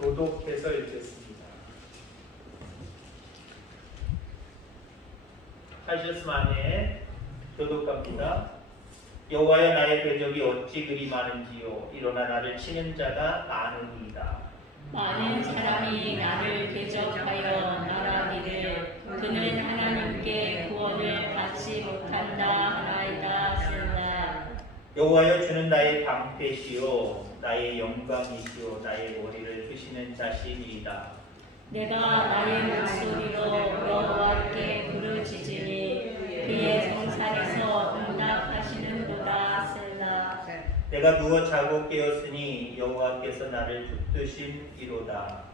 교독해서 읽겠습니다. 하셨으면 아멘. 교독합니다. 여호와여 나의 궤적이 어찌 그리 많은지요. 일어나 나를 치는 자가 많으니이다. 많은 사람이 나를 대적하여 말하기를 그는 하나님께 구원을 받지 못한다 하나이다. 셀라. 여호와여 주는 나의 방패시요 나의 영광이시요 나의 머리를 드시는 자신이다. 내가 나의 목소리로 여호와께 부르짖으니 그의 성산에서 응답하시는도다. 셀라. 내가 누워 자고 깨었으니 여호와께서 나를 붙드신 이로다.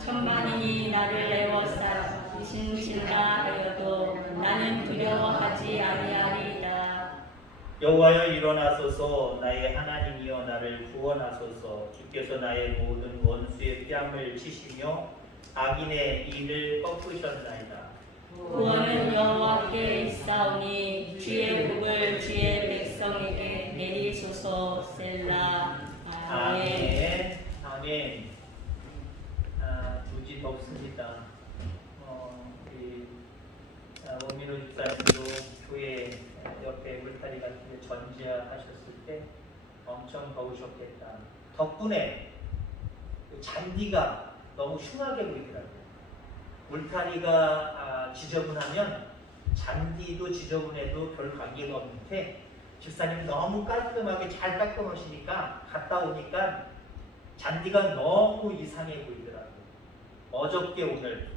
천만인이 나를 에워싸신다 하여도 나는 두려워하지 아니하리이다. 여호와여 일어나소서 나의 하나님이여 나를 구원하소서. 주께서 나의 모든 원수의 뺨을 치시며 악인의 일을 꺾으셨나이다. 구원은 여호와께 있사오니 주의 복을 주의 백성에게 내리소서. 셀라. 아멘. 아멘. 무지 덥습니다. 우리 원민호 집사님도 교회 옆에 울타리 같은 데 전지하셨을 때 엄청 더우셨겠다. 덕분에 잔디가 너무 흉하게 보이더라고요. 울타리가 지저분하면 잔디도 지저분해도 별 관계가 없는데 집사님 너무 깔끔하게 잘 닦아놓으시니까 갔다 오니까 잔디가 너무 이상해 보이더라고요. 어저께 오늘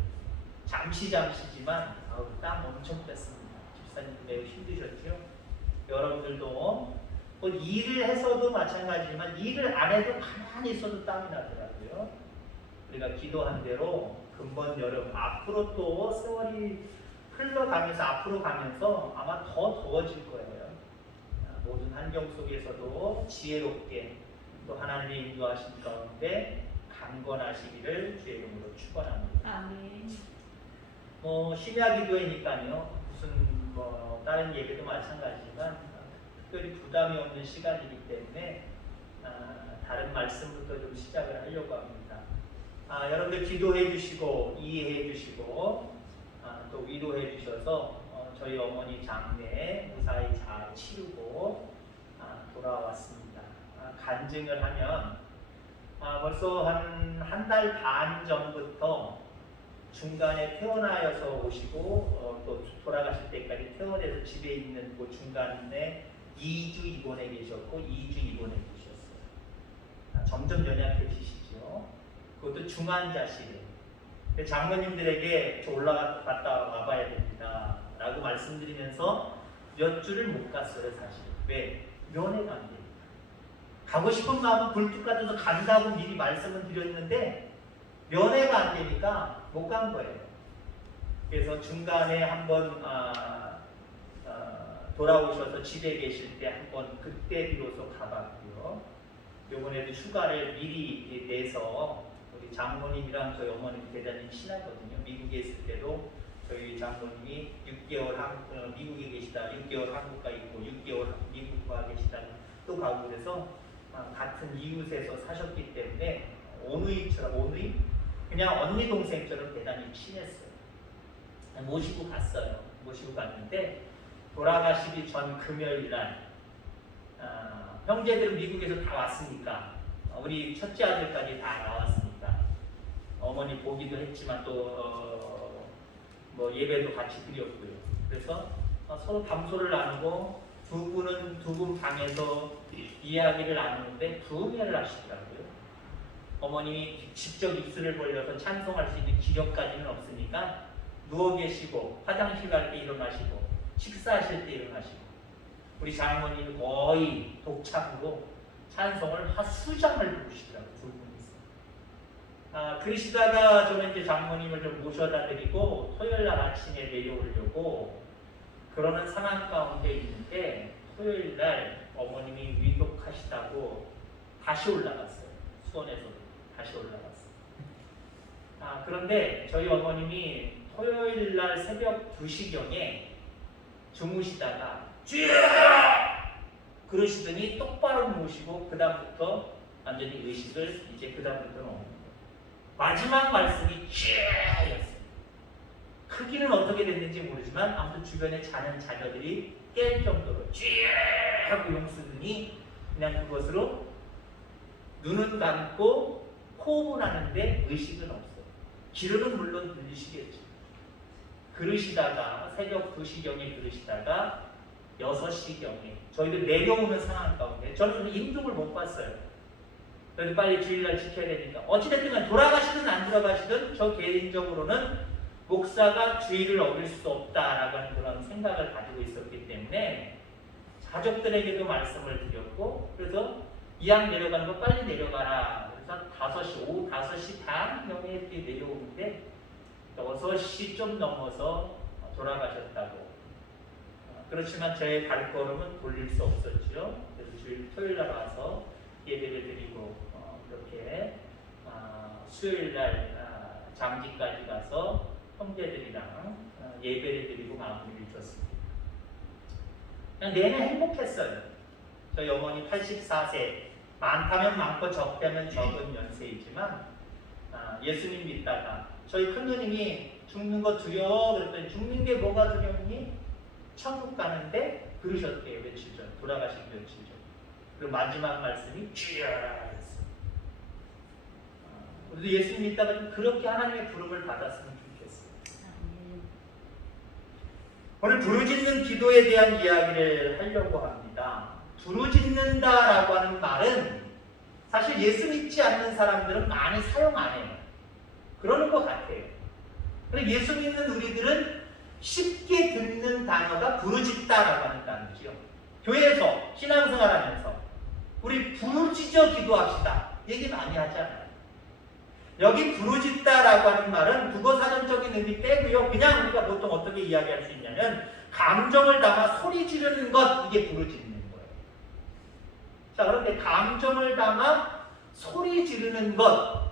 잠시지만 땀 엄청 뺐습니다. 집사님 매우 힘드셨죠? 여러분들도 뭐 일을 해서도 마찬가지지만 일을 안 해도 가만히 있어도 땀이 나더라고요. 우리가 기도한 대로 금번 여름 앞으로 또 세월이 흘러가면서 앞으로 가면서 아마 더 더워질 거예요. 모든 환경 속에서도 지혜롭게 또 하나님의 인도하신 가운데 강건하시기를 주의 이름으로 축원합니다. 아멘. 심야 기도회니까요. 무슨 다른 예배도 마찬가지지만 특별히 부담이 없는 시간이기 때문에 다른 말씀부터 좀 시작을 하려고 합니다. 여러분들 기도해 주시고 이해해 주시고 또 위로해 주셔서 저희 어머니 장례 무사히 잘 치르고 돌아왔습니다. 간증을 하면 벌써 한 달 반 전부터 중간에 퇴원하여서 오시고 또 돌아가실 때까지 퇴원해서 집에 있는 그 중간에 2주 입원해 계셨고 2주 입원해 계셨어요. 점점 연약해지시죠. 그것도 중환자실에. 장모님들에게 저 올라갔다 와봐야 됩니다 라고 말씀드리면서 몇 주를 못 갔어요. 사실. 왜? 면회가 안 돼요. 가고 싶은 마음은 굴뚝 같아서 간다고 미리 말씀을 드렸는데 면회가 안 되니까 못 간 거예요. 그래서 중간에 한번 돌아오셔서 집에 계실 때 한번 그때 비로소 가봤고요. 이번에도 휴가를 미리 내서 우리 장모님이랑 저희 어머님이 대단히 친하거든요. 미국에 있을 때도 저희 장모님이 6개월 미국에 계시다 6개월 한국 가 있고 6개월 미국 가 계시다 또 가고 그래서 같은 이웃에서 사셨기 때문에 오누이처럼 그냥 언니 동생처럼 대단히 친했어요. 모시고 갔어요. 모시고 갔는데 돌아가시기 전 금요일 날 형제들은 미국에서 다 왔으니까 우리 첫째 아들까지 다 나왔으니까 어머니 보기도 했지만 또 예배도 같이 드렸고요. 그래서 서로 담소를 나누고 두 분 방에서 이야기를 나누는데 부흥회를 하시더라고요. 어머님이 직접 입술을 벌려서 찬송할 수 있는 기력까지는 없으니까 누워 계시고 화장실 갈 때 일어나시고 식사하실 때 일어나시고 우리 장모님이 거의 독창으로 찬송을 한 수장을 부르시더라고요. 두 분이서. 그러시다가 저는 이제 장모님을 좀 모셔다 드리고 토요일 날 아침에 내려오려고 그러는 상황 가운데 있는데 토요일 날 어머님이 위독하시다고 다시 올라갔어요. 수원에서도 다시 올라갔어요. 그런데 저희 어머님이 토요일 날 새벽 2시경에 주무시다가 쭉 그러시더니 똑바로 누우시고 그 다음부터 완전히 의식을 이제 그 다음부터는 없는 거예요. 마지막 말씀이 쥐였어요. 크기는 어떻게 됐는지 모르지만 아무튼 주변에 자는 자녀들이 깰 정도로 쥐 하고 용쓰더니 그냥 그것으로 눈은 감고 호흡은 하는데 의식은 없어요. 기름은 물론 들리시겠죠. 그러시다가 새벽 2시경에 그러시다가 6시경에 저희들 내려오는 상황 가운데 저는 임종을 못 봤어요. 그래도 빨리 주일날 지켜야 되니까 어찌됐든 돌아가시든 안 돌아가시든 저 개인적으로는 목사가 주의를 어길 수 없다라고 하는 그런 생각을 가지고 있었기 때문에 가족들에게도 말씀을 드렸고 그래서 이왕 내려가는 거 빨리 내려가라. 그래서 5시, 오후 5시 반경에 내려오는데 6시 좀 넘어서 돌아가셨다고. 그렇지만 저의 발걸음은 돌릴 수 없었죠. 그래서 주일 토요일 날 와서 예배를 드리고 그렇게 수요일 날 장지까지 가서 형제들이랑 예배를 드리고 마무리를 줬습니다. 그냥 내내 행복했어요. 저희 어머니 84세, 많다면 많고 적다면 적은 연세이지만 예수님 믿다가 저희 큰누님이 죽는 거 두려워 그랬더니 죽는 게 뭐가 두렵니? 천국 가는데 그러셨대요. 며칠 전, 돌아가신 며칠 전. 그리고 마지막 말씀이 주여 했어요. 우리도 예수님 믿다가 좀 그렇게 하나님의 부름을 받았으면 좋겠어요. 오늘 부르짖는 기도에 대한 이야기를 하려고 합니다. 부르짖는다라고 하는 말은 사실 예수 믿지 않는 사람들은 많이 사용 안 해요. 그러는 것 같아요. 그런데 예수 믿는 우리들은 쉽게 듣는 단어가 부르짖다라고 하는 단어지요. 교회에서 신앙생활하면서 우리 부르짖어 기도합시다. 얘기 많이 하잖아요. 여기 부르짖다라고 하는 말은 국어사전적인 의미 빼고요. 그냥 우리가 보통 어떻게 이야기할 수 있냐면 감정을 담아 소리 지르는 것, 이게 부르짖는 거예요. 자, 그런데 감정을 담아 소리 지르는 것,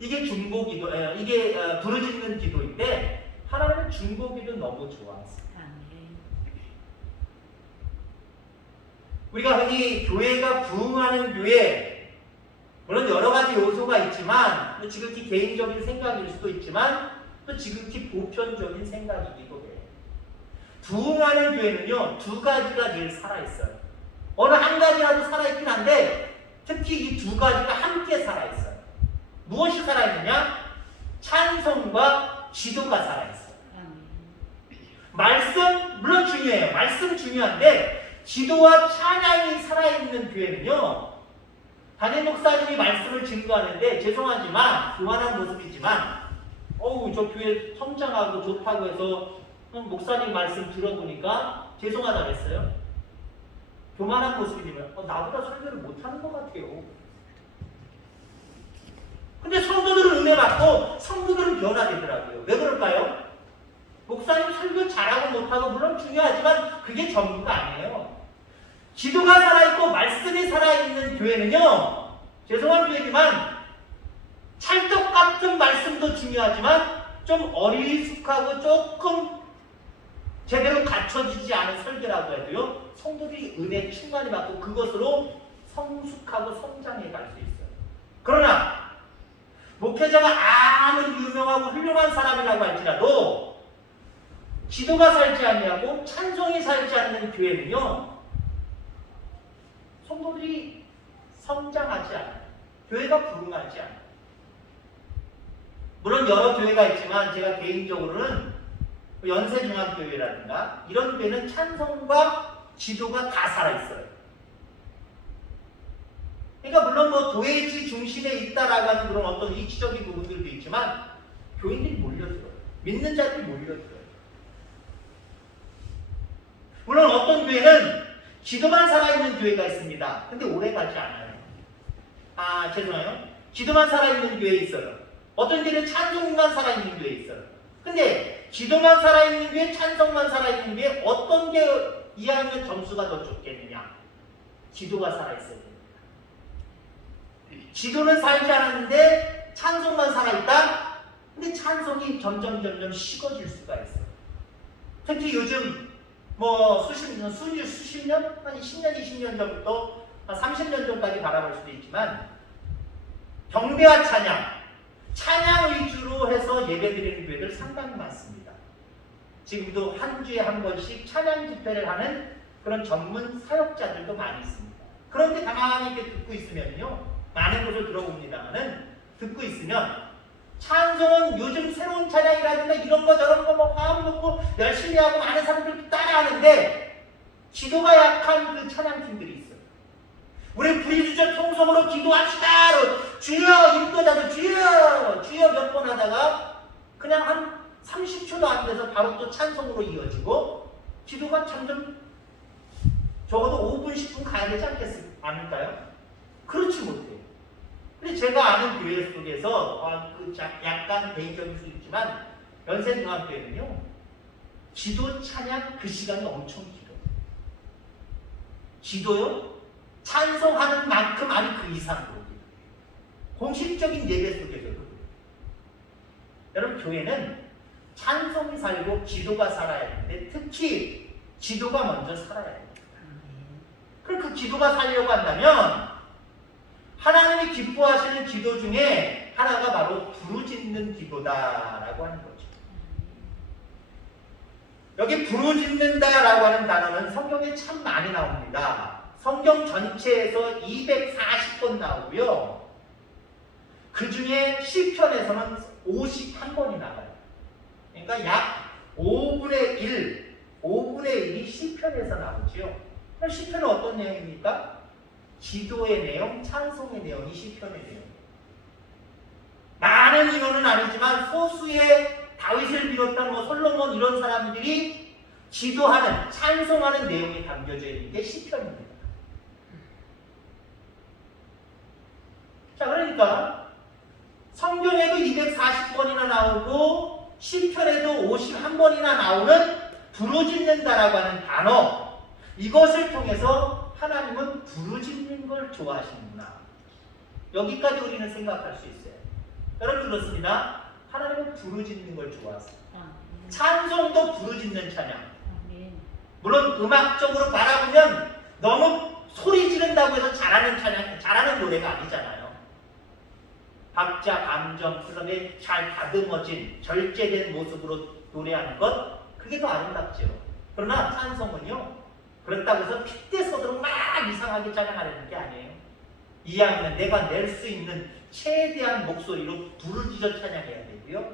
이게 중보기도, 이게 부르짖는 기도인데 하나님은 중보기도 너무 좋아하세요. 우리가 흔히 교회가 부흥하는 교회, 물론 여러 가지 요소가 있지만 또 지극히 개인적인 생각일 수도 있지만 또 지극히 보편적인 생각이기도 해요. 부흥하는 교회는요, 두 가지가 늘 살아있어요. 어느 한 가지라도 살아있긴 한데 특히 이 두 가지가 함께 살아있어요. 무엇이 살아있느냐? 찬송과 기도가 살아있어요. 말씀 물론 중요해요. 말씀 중요한데 기도와 찬양이 살아있는 교회는요, 담임 목사님이 말씀을 증거하는데 죄송하지만 교만한 모습이지만 저 교회 성장하고 좋다고 해서 목사님 말씀 들어보니까 죄송하다고 했어요. 교만한 모습이지만 나보다 설교를 못하는 것 같아요. 근데 성도들은 은혜 받고 성도들은 변화되더라고요. 왜 그럴까요? 목사님 설교 잘하고 못하고 물론 중요하지만 그게 전부가 아니에요. 기도가 살아있고 말씀이 살아있는 교회는요, 죄송한 교회지만 찰떡 같은 말씀도 중요하지만 좀 어리숙하고 조금 제대로 갖춰지지 않은 설교라고 해도요, 성도들이 은혜 충만히 받고 그것으로 성숙하고 성장해 갈 수 있어요. 그러나 목회자가 아무리 유명하고 훌륭한 사람이라고 할지라도 기도가 살지 아니하고 찬송이 살지 않는 교회는요, 성도들이 성장하지 않아요. 교회가 부흥하지 않아요. 물론 여러 교회가 있지만 제가 개인적으로는 연세중앙교회라든가 이런 교회는 찬송과 기도가 다 살아있어요. 그러니까 물론 도회지 중심에 있다라고 하는 그런 어떤 이치적인 부분들도 있지만 교인들이 몰려들어요. 믿는 자들이 몰려들어요. 물론 어떤 교회는 기도만 살아있는 교회가 있습니다. 근데 오래 가지 않아요. 죄송해요. 기도만 살아있는 교회 있어요. 어떤 교회는 찬송만 살아있는 교회 있어요. 근데 기도만 살아있는 교회, 찬송만 살아있는 교회 어떤 게 이해하면 점수가 더 좋겠느냐? 기도가 살아있어야 됩니다. 기도는 살지 않았는데 찬송만 살아있다? 근데 찬송이 점점 식어질 수가 있어. 특히 요즘 수십 년, 한 10년, 20년 전부터 한 30년 전까지 바라볼 수도 있지만 경배와 찬양, 찬양 위주로 해서 예배드리는 교회들 상당히 많습니다. 지금도 한 주에 한 번씩 찬양 집회를 하는 그런 전문 사역자들도 많이 있습니다. 그런데 가만히 이렇게 듣고 있으면요, 많은 곳을 들어봅니다만은 듣고 있으면 찬송은 요즘 새로운 찬양이라든가 이런 거 저런 거 뭐 화음 놓고 열심히 하고 많은 사람들이 따라하는데 기도가 약한 그 찬양팀들이 있어요. 우리 불의주저 통성으로 기도합시다. 주여 인도자들 주여 몇 번 하다가 그냥 한 30초도 안 돼서 바로 또 찬송으로 이어지고 기도가 점점 적어도 5분 10분 가야 되지 않을까요? 그렇지 못해요. 근데 제가 아는 교회 속에서 약간 개인적일 수 있지만 연세중앙교회는요, 기도 찬양 그 시간이 엄청 길어요. 기도요? 찬송하는 만큼 아니 그 이상으로 공식적인 예배 속에서도. 여러분, 교회는 찬송이 살고 기도가 살아야 되는데 특히 기도가 먼저 살아야 돼요. 그럼 그 기도가 살려고 한다면 하나님이 기뻐하시는 기도 중에 하나가 바로 부르짖는 기도다라고 하는 거죠. 여기 부르짖는다라고 하는 단어는 성경에 참 많이 나옵니다. 성경 전체에서 240번 나오고요. 그 중에 시편에서는 51번이 나와요. 그러니까 약 5분의 1이 시편에서 나오죠. 그럼 시편은 어떤 내용입니까? 기도의 내용, 찬송의 내용이 시편의 내용이에요. 많은 인원은 아니지만 소수의 다윗을 비롯한 솔로몬 이런 사람들이 기도하는, 찬송하는 내용이 담겨져 있는 게 시편입니다. 자, 그러니까 성경에도 240번이나 나오고 시편에도 51번이나 나오는 부르짖는다라고 하는 단어, 이것을 통해서 하나님은 부르짖는 걸 좋아하시는구나. 여기까지 우리는 생각할 수 있어요. 여러분, 그렇습니다. 하나님은 부르짖는 걸 좋아하세요. 찬송도 부르짖는 찬양. 물론 음악적으로 바라보면 너무 소리 지른다고 해서 잘하는 찬양, 잘하는 노래가 아니잖아요. 박자, 감정, 그다음에 잘 다듬어진 절제된 모습으로 노래하는 것, 그게 더 아름답죠. 그러나 찬송은요, 그렇다고 해서 핏대서도록 막 이상하게 찬양하려는 게 아니에요. 이왕이면 내가 낼 수 있는 최대한 목소리로 부르짖어 찬양해야 되고요.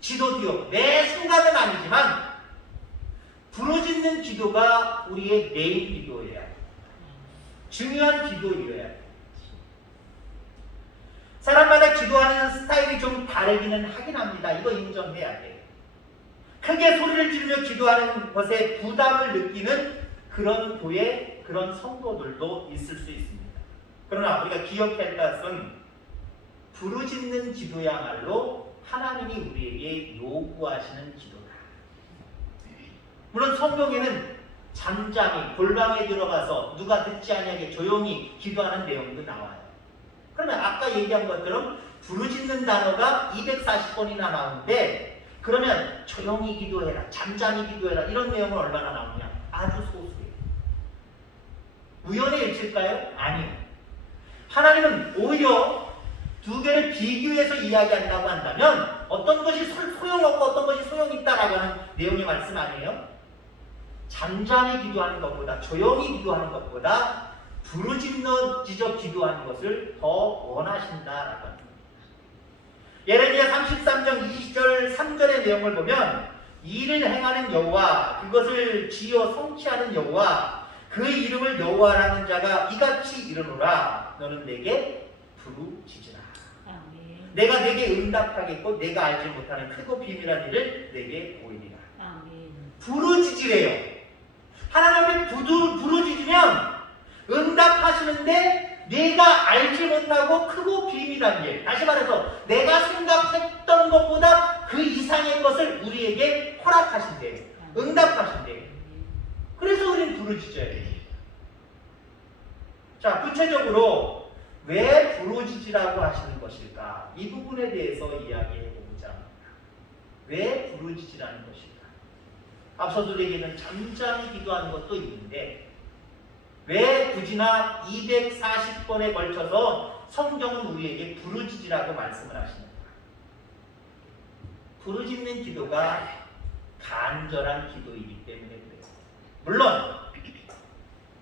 기도도요, 매 순간은 아니지만 부르짖는 기도가 우리의 메인 기도예요. 중요한 기도이어야 돼요. 사람마다 기도하는 스타일이 좀 다르기는 하긴 합니다. 이거 인정해야 돼요. 크게 소리를 지르며 기도하는 것에 부담을 느끼는 그런 교회, 그런 성도들도 있을 수 있습니다. 그러나 우리가 기억할 것은 부르짖는 기도야말로 하나님이 우리에게 요구하시는 기도다. 물론 성경에는 잠잠히 골방에 들어가서 누가 듣지 않게 조용히 기도하는 내용도 나와요. 그러면 아까 얘기한 것처럼 부르짖는 단어가 240번이나 나오는데, 그러면 조용히 기도해라, 잠잠히 기도해라, 이런 내용은 얼마나 나오냐? 아주 소수예요. 우연의 일치일까요? 아니요. 하나님은 오히려 두 개를 비교해서 이야기한다고 한다면 어떤 것이 소용없고 어떤 것이 소용있다라고 하는 내용의 말씀 아니에요? 잠잠히 기도하는 것보다, 조용히 기도하는 것보다 부르짖어 기도하는 것을 더 원하신다라고 합니다. 예레미야 33장 20절 3절의 내용을 보면 일을 행하는 여호와, 그것을 지어 성취하는 여호와, 그 이름을 여호와라는 자가 이같이 이르노라. 너는 내게 부르짖으라. 내가 내게 응답하겠고 내가 알지 못하는 크고 비밀한 일을 내게 보이리라. 부르짖으래요. 하나님 앞에 부르짖으면 응답하시는데 내가 알지 못하고 크고 비밀한 일, 다시 말해서 내가 생각했던 것보다 그 이상의 것을 우리에게 허락하신대요. 응답하신대요. 그래서 우리는 부르짖어야 됩니다. 자, 구체적으로 왜 부르짖으라고 하시는 것일까? 이 부분에 대해서 이야기해 보고자 합니다. 왜 부르짖으라는 것일까? 앞서도 얘기는 잠잠히 기도하는 것도 있는데 왜 굳이나 240번에 걸쳐서 성경은 우리에게 부르짖으라고 말씀을 하시는가? 부르짖는 기도가 간절한 기도이기 때문에 그래요. 물론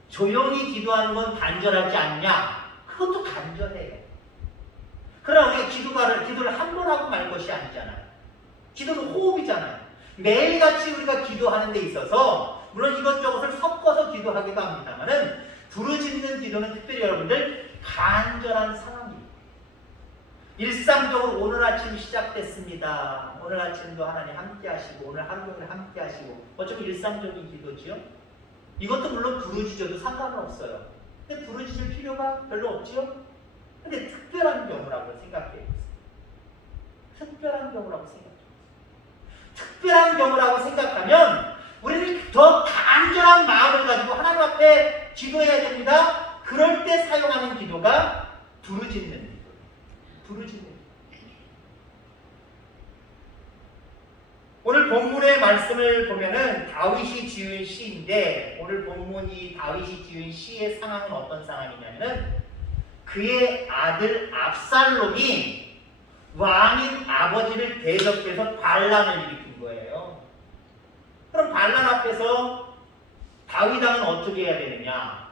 조용히 기도하는 건 간절하지 않냐? 그것도 간절해요. 그러나 우리가 기도를 한 번 하고 말 것이 아니잖아요. 기도는 호흡이잖아요. 매일같이 우리가 기도하는 데 있어서 물론 이것저것을 섞어서 기도하기도 합니다만은 부르짖는 기도는 특별히 여러분들 간절한 상황입니다. 일상적으로 오늘 아침 시작됐습니다. 오늘 아침도 하나님 함께 하시고 오늘 하루 종일 함께 하시고 어쩌면 일상적인 기도지요. 이것도 물론 부르짖어도 상관은 없어요. 근데 부르짖을 필요가 별로 없지요. 근데 특별한 경우라고 생각해 보세요. 특별한 경우라고 생각해 보세요. 특별한 경우라고 생각하면 우리는 더 간절한 마음을 가지고 하나님 앞에 기도해야 됩니다. 그럴 때 사용하는 기도가 부르짖는 기도예요. 부르짖는 기도. 오늘 본문의 말씀을 보면은 다윗이 지은 시인데 오늘 본문이 다윗이 지은 시의 상황은 어떤 상황이냐면은 그의 아들 압살롬이 왕인 아버지를 대적해서 반란을 일으킨 거예요. 그럼 반란 앞에서 다윗 왕은 어떻게 해야 되느냐?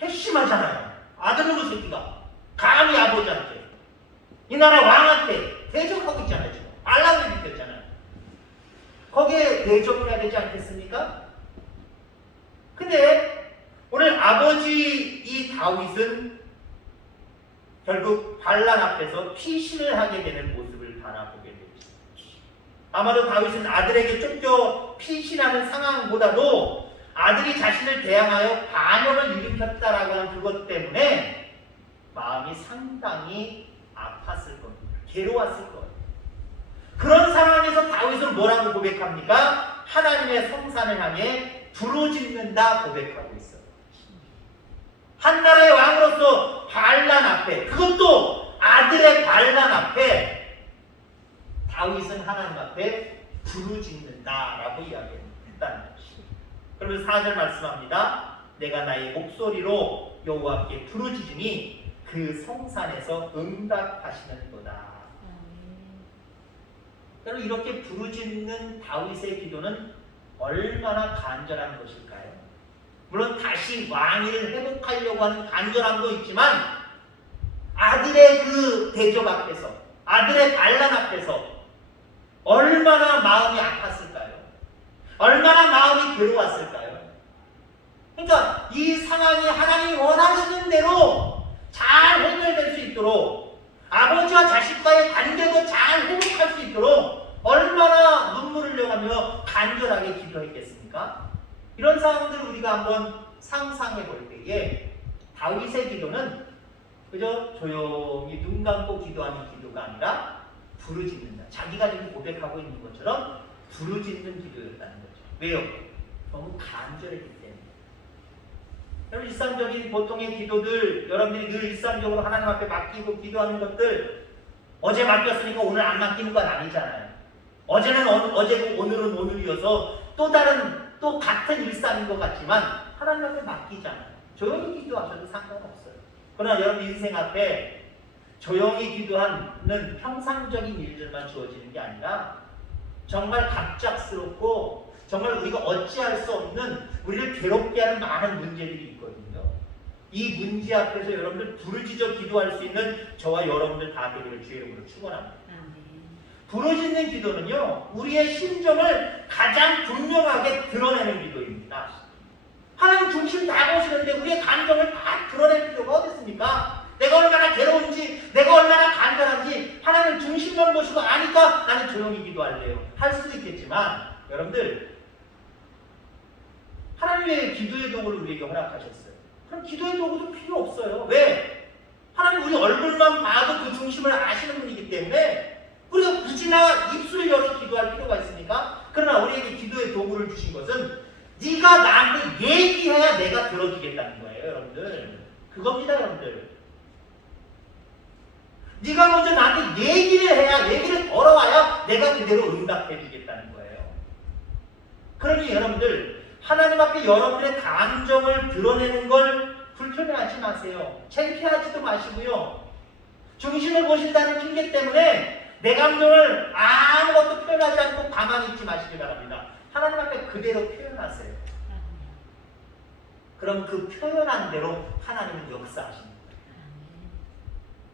핵심하잖아요. 아들놈의 새끼가 감히 아버지한테 이 나라 왕한테 대적하고 있잖아요. 지금 반란을 일으켰잖아요. 거기에 대적해야 되지 않겠습니까? 근데 오늘 아버지 이 다윗은 결국 반란 앞에서 피신을 하게 되는 모습을 바라보게 되죠. 아마도 다윗은 아들에게 쫓겨 피신하는 상황보다도 아들이 자신을 대항하여 반역을 일으켰다라고 하는 그것 때문에 마음이 상당히 아팠을 겁니다. 괴로웠을 거예요. 그런 상황에서 다윗은 뭐라고 고백합니까? 하나님의 성산을 향해 부르짖는다 고백하고 있어요. 한 나라의 왕으로서 반란 앞에, 그것도 아들의 반란 앞에 다윗은 하나님 앞에 부르짖는다라고 이야기했다는 것이죠. 그러면 4절 말씀합니다. 내가 나의 목소리로 여호와께 부르짖으니 그 성산에서 응답하시는 거다. 여러분 이렇게 부르짖는 다윗의 기도는 얼마나 간절한 것일까요? 물론 다시 왕위를 회복하려고 하는 간절함도 있지만 아들의 그 대적 앞에서 아들의 반란 앞에서 얼마나 마음이 아팠을까요? 얼마나 마음이 괴로웠을까요? 그러니까 이 상황이 하나님이 원하시는 대로 잘 해결될 수 있도록 아버지와 자식과의 관계도 잘 회복할 수 있도록 얼마나 눈물을 흘려가며 간절하게 기도했겠습니까? 이런 상황들을 우리가 한번 상상해 볼 때에 다윗의 기도는 그저 조용히 눈 감고 기도하는 기도가 아니라 부르짖는다. 자기가 지금 고백하고 있는 것처럼 부르짖는 기도였다는 거죠. 왜요? 너무 간절했기 때문에. 여러분 일상적인 보통의 기도들 여러분들이 늘 일상적으로 하나님 앞에 맡기고 기도하는 것들 어제 맡겼으니까 오늘 안 맡기는 건 아니잖아요. 어제는 어제고 오늘은 오늘이어서 또 같은 일상인 것 같지만 하나님 앞에 맡기잖아요. 조용히 기도하셔도 상관없어요. 그러나 여러분 인생 앞에 조용히 기도하는 평상적인 일들만 주어지는 게 아니라 정말 갑작스럽고 정말 우리가 어찌할 수 없는 우리를 괴롭게 하는 많은 문제들이 있거든요. 이 문제 앞에서 여러분들 부르짖어 기도할 수 있는 저와 여러분들 다 되기를 주의 이름으로 축원합니다. 부르짖는 기도는요, 우리의 심정을 가장 분명하게 드러내는 기도입니다. 하나님 중심 다 보시는데 우리의 감정을 다 드러낼 필요가 어디 있습니까? 내가 얼마나 괴로운지, 내가 얼마나 간절한지 하나님 중심만 보시고 아니까 나는 조용히 기도할래요. 할 수도 있겠지만 여러분들 하나님의 기도의 도구를 우리에게 허락하셨어요. 그럼 기도의 도구도 필요 없어요. 왜? 하나님 우리 얼굴만 봐도 그 중심을 아시는 분이기 때문에 우리가 굳이나 입술을 열어 기도할 필요가 있습니까? 그러나 우리에게 기도의 도구를 주신 것은 네가 나한테 얘기해야 내가 들어주겠다는 거예요. 여러분들 그겁니다. 여러분들 네가 먼저 나한테 얘기를 해야 얘기를 걸어와야 내가 그대로 응답해 주겠다는 거예요. 그러니 여러분들 하나님 앞에 여러분들의 감정을 드러내는 걸 불편해하지 마세요. 창피하지도 마시고요. 중심을 보신다는 핑계 때문에 내 감정을 아무것도 표현하지 않고 가만히 있지 마시기 바랍니다. 하나님 앞에 그대로 표현하세요. 그럼 그 표현한 대로 하나님은 역사하십니다.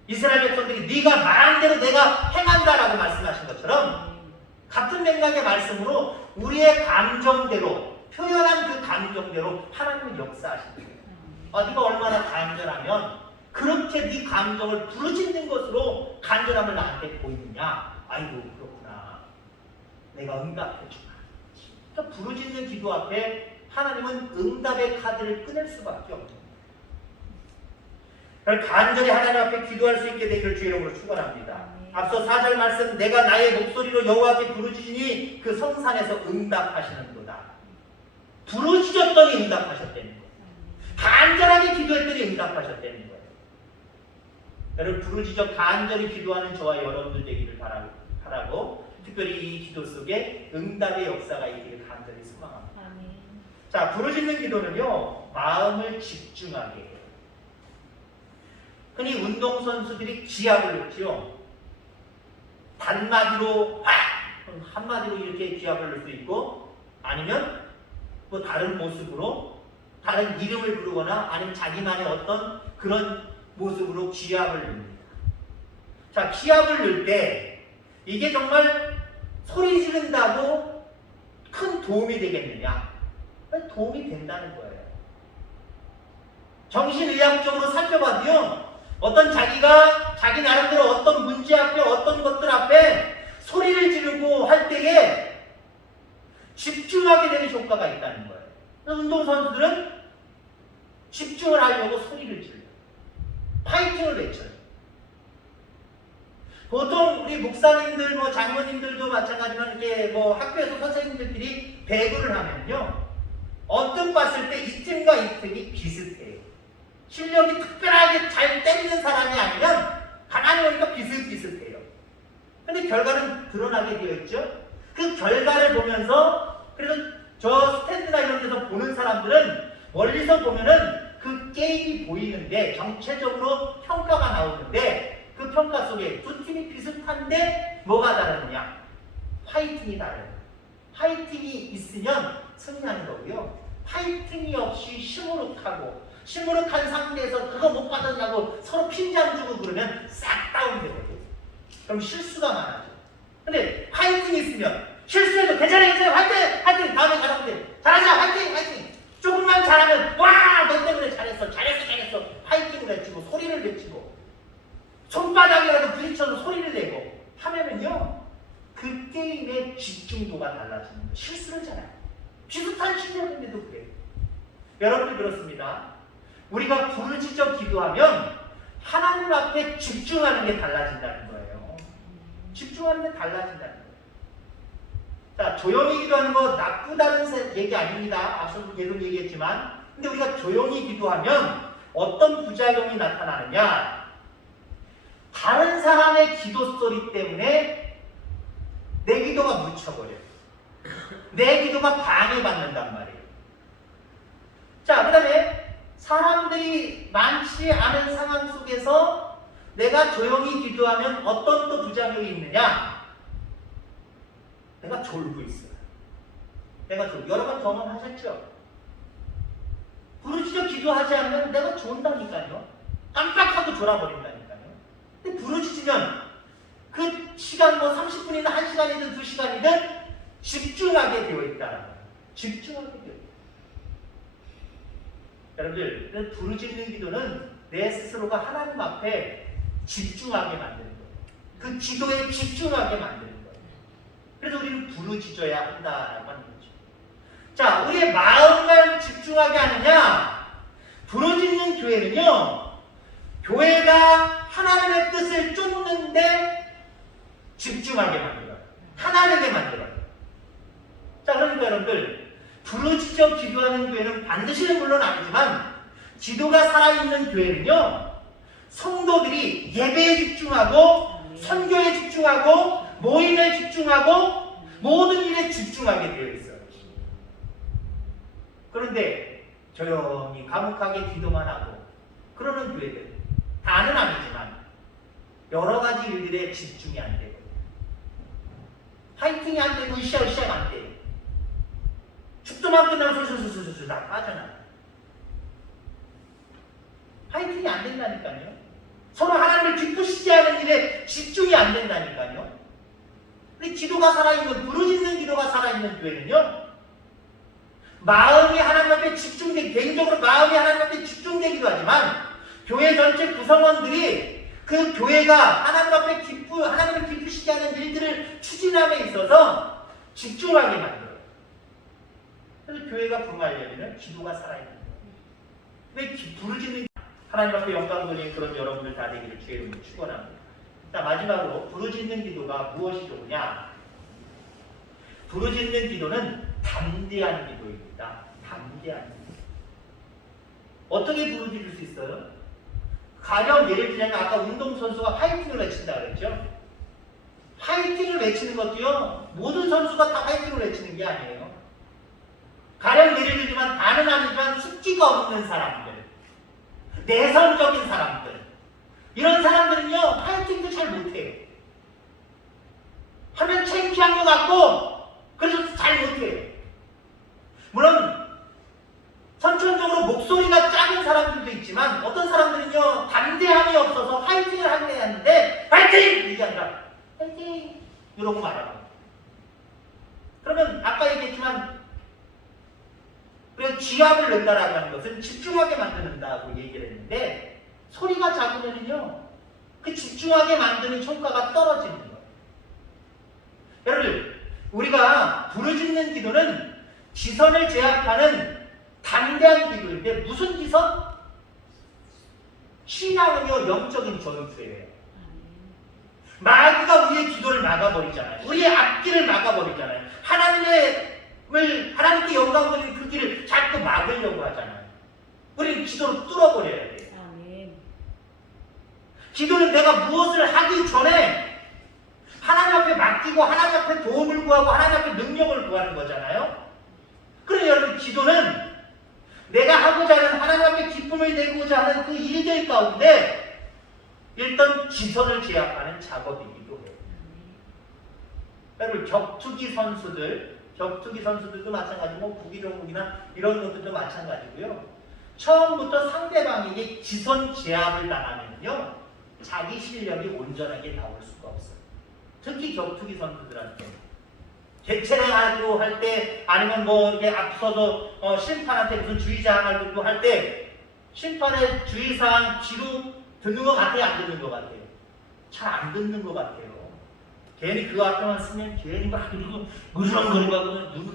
이스라엘 백성들이 네가 말한 대로 내가 행한다라고 말씀하신 것처럼 같은 맥락의 말씀으로 우리의 감정대로 표현한 그 감정대로 하나님은 역사하십니다. 네가 얼마나 간절하면 그렇게 네 감정을 부르짖는 것으로 간절함을 나한테 보이느냐. 아이고 그렇구나. 내가 응답해주마. 그러니까 부르짖는 기도 앞에 하나님은 응답의 카드를 꺼낼 수밖에 없습니다. 간절히 하나님 앞에 기도할 수 있게 되기를 주의 이름으로 축원합니다. 앞서 4절 말씀 내가 나의 목소리로 여호와께 부르짖으니 그 성산에서 응답하시는도다. 부르짖었더니 응답하셨다는 거예요. 간절하게 기도했더니 응답하셨다는 거예요. 여러분 부르짖어 간절히 기도하는 저와 여러분들 되기를 바라고 특별히 이 기도 속에 응답의 역사가 있기를 간절히 소망합니다. 자, 부르짖는 기도는요 마음을 집중하게 해요. 흔히 운동선수들이 기합을 넣지요. 단마디로 한마디로 이렇게 기합을 넣을 수 있고 아니면 뭐 다른 모습으로 다른 이름을 부르거나 아니면 자기만의 어떤 그런 모습으로 기합을 넣습니다. 자, 기합을 넣을 때 이게 정말 소리 지른다고 큰 도움이 되겠느냐? 도움이 된다는 거예요. 정신의학적으로 살펴봐도요 어떤 자기가 자기 나름대로 어떤 문제 앞에 어떤 것들 앞에 소리를 지르고 할 때에 집중하게 되는 효과가 있다는 거예요. 운동선수들은 집중을 하려고 소리를 질러요. 파이팅을 외쳐요. 보통 우리 목사님들, 장로님들도 마찬가지지만 이렇게 학교에서 선생님들끼리 배구를 하면요 언뜻 봤을 때 이 팀과 이 팀이 비슷해요. 실력이 특별하게 잘 때리는 사람이 아니면 가만히 보니까 비슷비슷해요. 근데 결과는 드러나게 되어 있죠. 그 결과를 보면서 그래서 저 스탠드나 이런 데서 보는 사람들은 멀리서 보면은 그 게임이 보이는데 전체적으로 평가가 나오는데 그 평가 속에 두 팀이 비슷한데 뭐가 다르느냐? 파이팅이 다르요. 파이팅이 있으면 승리하는 거고요. 파이팅이 없이 시무룩하고 시무룩한 상태에서 그거 못 받았냐고 서로 핀잔 주고 그러면 싹 다운되거든요. 그럼 실수가 많아져. 근데 파이팅이 있으면 실수해도 괜찮아요. 화이팅! 다음에 잘하면 돼. 잘하자! 화이팅! 조금만 잘하면 와! 너 때문에 잘했어. 파이팅을 외치고 소리를 외치고 손바닥이라도 부딪혀서 소리를 내고 하면은요 그 게임의 집중도가 달라지는 거예요. 실수를 잘해요. 비슷한 실력인데도 그래요. 여러분들 그렇습니다. 우리가 부르짖어 기도하면 하나님 앞에 집중하는 게 달라진다는 거예요. 집중하는 게 달라진다는 거예요. 자, 조용히 기도하는 거 나쁘다는 얘기 아닙니다. 앞서도 계속 얘기했지만 근데 우리가 조용히 기도하면 어떤 부작용이 나타나느냐? 다른 사람의 기도 소리 때문에 내 기도가 묻혀버려요. 내 기도가 방해받는단 말이에요. 자, 그 다음에 사람들이 많지 않은 상황 속에서 내가 조용히 기도하면 어떤 또 부작용이 있느냐? 내가 졸고 있어요. 여러 번 경험하셨죠? 부르짖어 기도하지 않으면 내가 존다니까요. 깜빡하고 졸아버린다니까요. 근데 부르짖으면 그 시간 30분이나 1시간이든 2시간이든 집중하게 되어 있다는 거예요. 집중하게 되어 있다. 여러분들, 부르짖는 기도는 내 스스로가 하나님 앞에 집중하게 만드는 거예요. 그 기도에 집중하게 만드는 거예요. 그래서 우리는 부르짖어야 한다라고 하는 거죠. 자, 우리의 마음만 집중하게 하느냐? 부르짖는 교회는요, 교회가 하나님의 뜻을 쫓는데 집중하게 만들어요. 하나님에게 만들어요. 자, 그러니까 여러분들, 부르짖어 기도하는 교회는 반드시는 물론 아니지만 기도가 살아있는 교회는요 성도들이 예배에 집중하고 선교에 집중하고 모임에 집중하고 모든 일에 집중하게 되어 있어요. 그런데 조용히 감옥하게 기도만 하고 그러는 교회들 다는 아니지만 여러 가지 일들에 집중이 안 되고 파이팅이 안 되고 으쌰으쌰가 안 돼요. 축도만 끝나면 술술술술술 다 빠져나가요. 파이팅이 안 된다니까요. 서로 하나님을 기쁘시게 하는 일에 집중이 안 된다니까요. 근데 기도가 살아있는, 부르짖는 기도가 살아있는 교회는요, 마음이 하나님 앞에 개인적으로 마음이 하나님 앞에 집중되기도 하지만, 교회 전체 구성원들이 그 교회가 하나님을 기쁘시게 하는 일들을 추진함에 있어서 집중하게 만들어요. 그래서 교회가 부흥하려면 기도가 살아있는 거예요. 왜 부르짖는 하나님 앞에 영광 돌리는 그런 여러분들 다 되기를 주의 이름으로 축원합니다. 자, 마지막으로 부르짖는 기도가 무엇이 좋으냐? 부르짖는 기도는 담대한 기도입니다. 담대한 기도. 어떻게 부르짖을 수 있어요? 가령 예를 들자면 아까 운동선수가 파이팅을 외친다 그랬죠? 파이팅을 외치는 것도요, 모든 선수가 다 파이팅을 외치는 게 아니에요. 가령 예를 들지만 다는 아니지만 숙기가 없는 사람들, 내성적인 사람들, 이런 사람들은요 파이팅도 잘 못해요. 하면 창피한 것 같고 그래서 잘 못해요. 물론 선천적으로 목소리가 작은 사람들도 있지만 어떤 사람들은요 담대함이 없어서 파이팅을 하게 하는데 파이팅! 이게 아니라 파이팅! 이러고 말하고. 그러면 아까 얘기했지만 그래서 지압을 낸다라고 하는 것은 집중하게 만드는다고 얘기를 했는데, 소리가 작으면요 그 집중하게 만드는 효과가 떨어지는 거예요. 여러분, 우리가 부르짖는 기도는 지선을 제압하는 담대한 기도인데, 무슨 지선? 신앙은요 영적인 전투예요. 마귀가 우리의 기도를 막아버리잖아요. 우리의 앞길을 막아버리잖아요. 하나님께 영광 돌리는 그 길을 자꾸 막으려고 하잖아요. 우리는 기도로 뚫어버려야 돼요. 아멘. 기도는 내가 무엇을 하기 전에 하나님 앞에 맡기고 하나님 앞에 도움을 구하고 하나님 앞에 능력을 구하는 거잖아요. 그래서 여러분, 기도는 내가 하고자 하는 하나님 앞에 기쁨을 내고자 하는 그 일들 가운데 일단 지선을 제압하는 작업이기도 해요. 여러분, 격투기 선수들도 마찬가지고 구기종목이나 이런 것들도 마찬가지고요. 처음부터 상대방에게 지선 제압을 당하면요 자기 실력이 온전하게 나올 수가 없어요. 특히 격투기 선수들한테 개체를 할 때, 아니면 뭐 이렇게 앞서서 심판한테 무슨 주의사항을 듣고 할 때 심판의 주의사항 뒤로 듣는 것 같아요, 안 듣는 것 같아요? 잘 안 듣는 것 같아요. 괜히 그 앞에만 쓰면 괜히 막 그리고 으르렁거리고 하고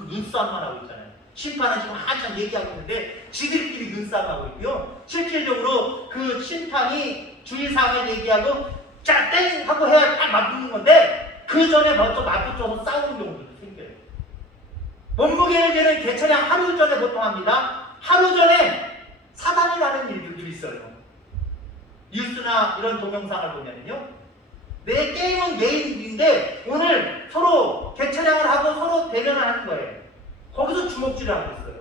눈싸움만 하고 있잖아요. 심판은 지금 한참 얘기하고 있는데 지들끼리 눈싸움하고 있고요. 실질적으로 그 심판이 주의사항을 얘기하고 자, 땡! 하고 해야 딱 맞는 건데 그 전에 먼저 맞붙어서 싸우는 경우도 생겨요. 몸무게를 재는 개차량 하루 전에 보통 합니다. 하루 전에 사단이 나는 일들도 있어요. 뉴스나 이런 동영상을 보면요, 내 게임은 내 일인데 오늘 서로 개차량을 하고 서로 대면을 하는 거예요. 거기서 주먹질을 하고 있어요.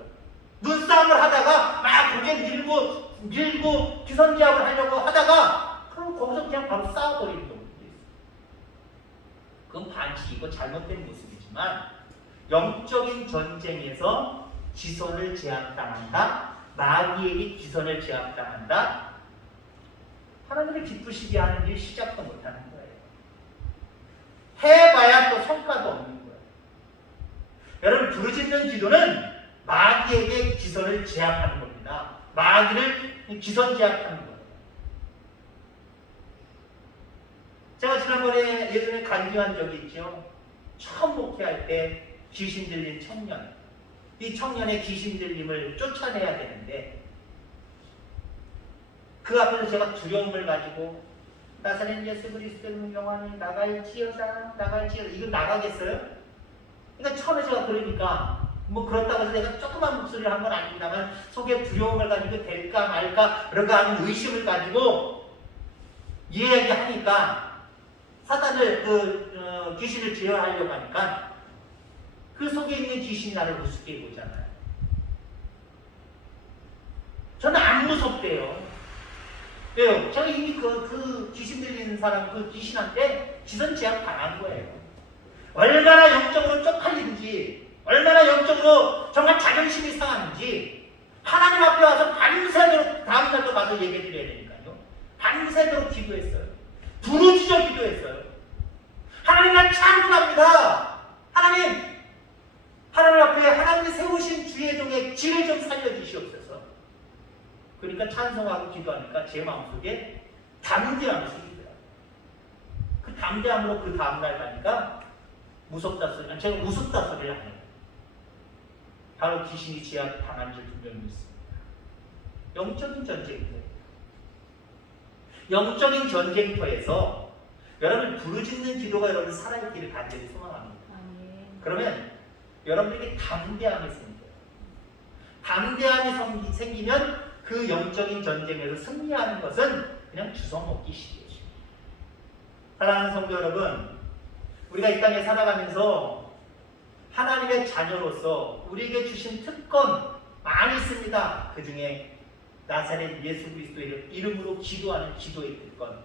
눈싸움을 하다가 막 고개 밀고 기선제압을 하려고 하다가 그럼 거기서 그냥 바로 싸워버리는 경우도 있어요. 그건 반칙이고 잘못된 모습이지만 영적인 전쟁에서 지선을 제압당한다, 마귀에게 기선을 제압당한다, 하나님을 기쁘시게 하는 일 시작도 못하는 거예요. 해봐야 또 성과도 없는 거예요. 여러분, 부르짖는 기도는 마귀에게 기선을 제압하는 겁니다. 마귀를 기선 제압하는 거예요. 제가 지난번에 예전에 간증한 적이 있죠. 처음 목회할 때 귀신 들린 청년, 이 청년의 귀신 들림을 쫓아내야 되는데 그 앞에서 제가 두려움을 가지고 나사렛 예수 그리스도의 명함이 나갈지어다 이거 나가겠어요? 그러니까 처음에 제가 그러니까 뭐 그렇다고 해서 내가 조그만 목소리를 한 건 아닙니다만 속에 두려움을 가지고 될까 말까 그런가 하는 의심을 가지고 이야기하니까 사단을 귀신을 제어하려고 하니까 그 속에 있는 귀신이 나를 우습게 보잖아요. 저는 안 무섭대요. 왜요? 제가 이미 그 귀신 들리는 사람, 그 귀신한테 지선 제압 당한 거예요. 얼마나 영적으로 쪽팔리는지, 얼마나 영적으로 정말 자존심이 상하는지 하나님 앞에 와서 밤새도록, 다음날도 가서 예배 드려야 되니까요. 밤새도록 기도했어요. 부르짖어 기도했어요. 하나님, 나 찬송합니다. 하나님 앞에 하나님이 세우신 주의 종의 길을 좀 살려주시옵소서. 그러니까 찬송하고 기도하니까 제 마음속에 담대함이 생기더라고요. 그 담대함으로 그 다음날 가니까 무섭다 소리, 제가 무섭다 소리를 안 해요. 바로 귀신이 제압당한 줄 분명히 있습니다. 영적인 전쟁터. 영적인 전쟁터에서 여러분 부르짖는 기도가 여러분 살아있기를 간절히 소망합니다. 그러면 여러분에게 담대함이 생겨요. 담대함이 생기면 그 영적인 전쟁에서 승리하는 것은 그냥 주워먹기 쉽습니다. 사랑하는 성도 여러분, 우리가 이 땅에 살아가면서 하나님의 자녀로서 우리에게 주신 특권 많이 있습니다. 그 중에 나사렛 예수 그리스도의 이름으로 기도하는 기도의 특권,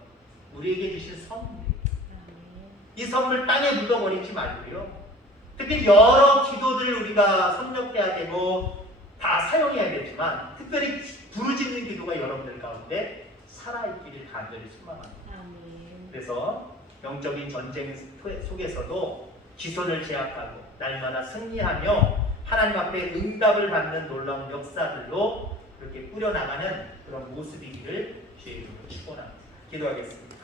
우리에게 주신 선물입니다. 이 선물 땅에 묻어버리지 말고요. 특히 여러 기도들을 우리가 섭렵해야 되고 다 사용해야겠지만 특별히 부르짖는 기도가 여러분들 가운데 살아있기를 간절히 소망합니다. 그래서 영적인 전쟁 속에서도 기선을 제압하고 날마다 승리하며 하나님 앞에 응답을 받는 놀라운 역사들로 그렇게 꾸려나가는 그런 모습이기를 주의 이름으로 축원합니다. 기도하겠습니다.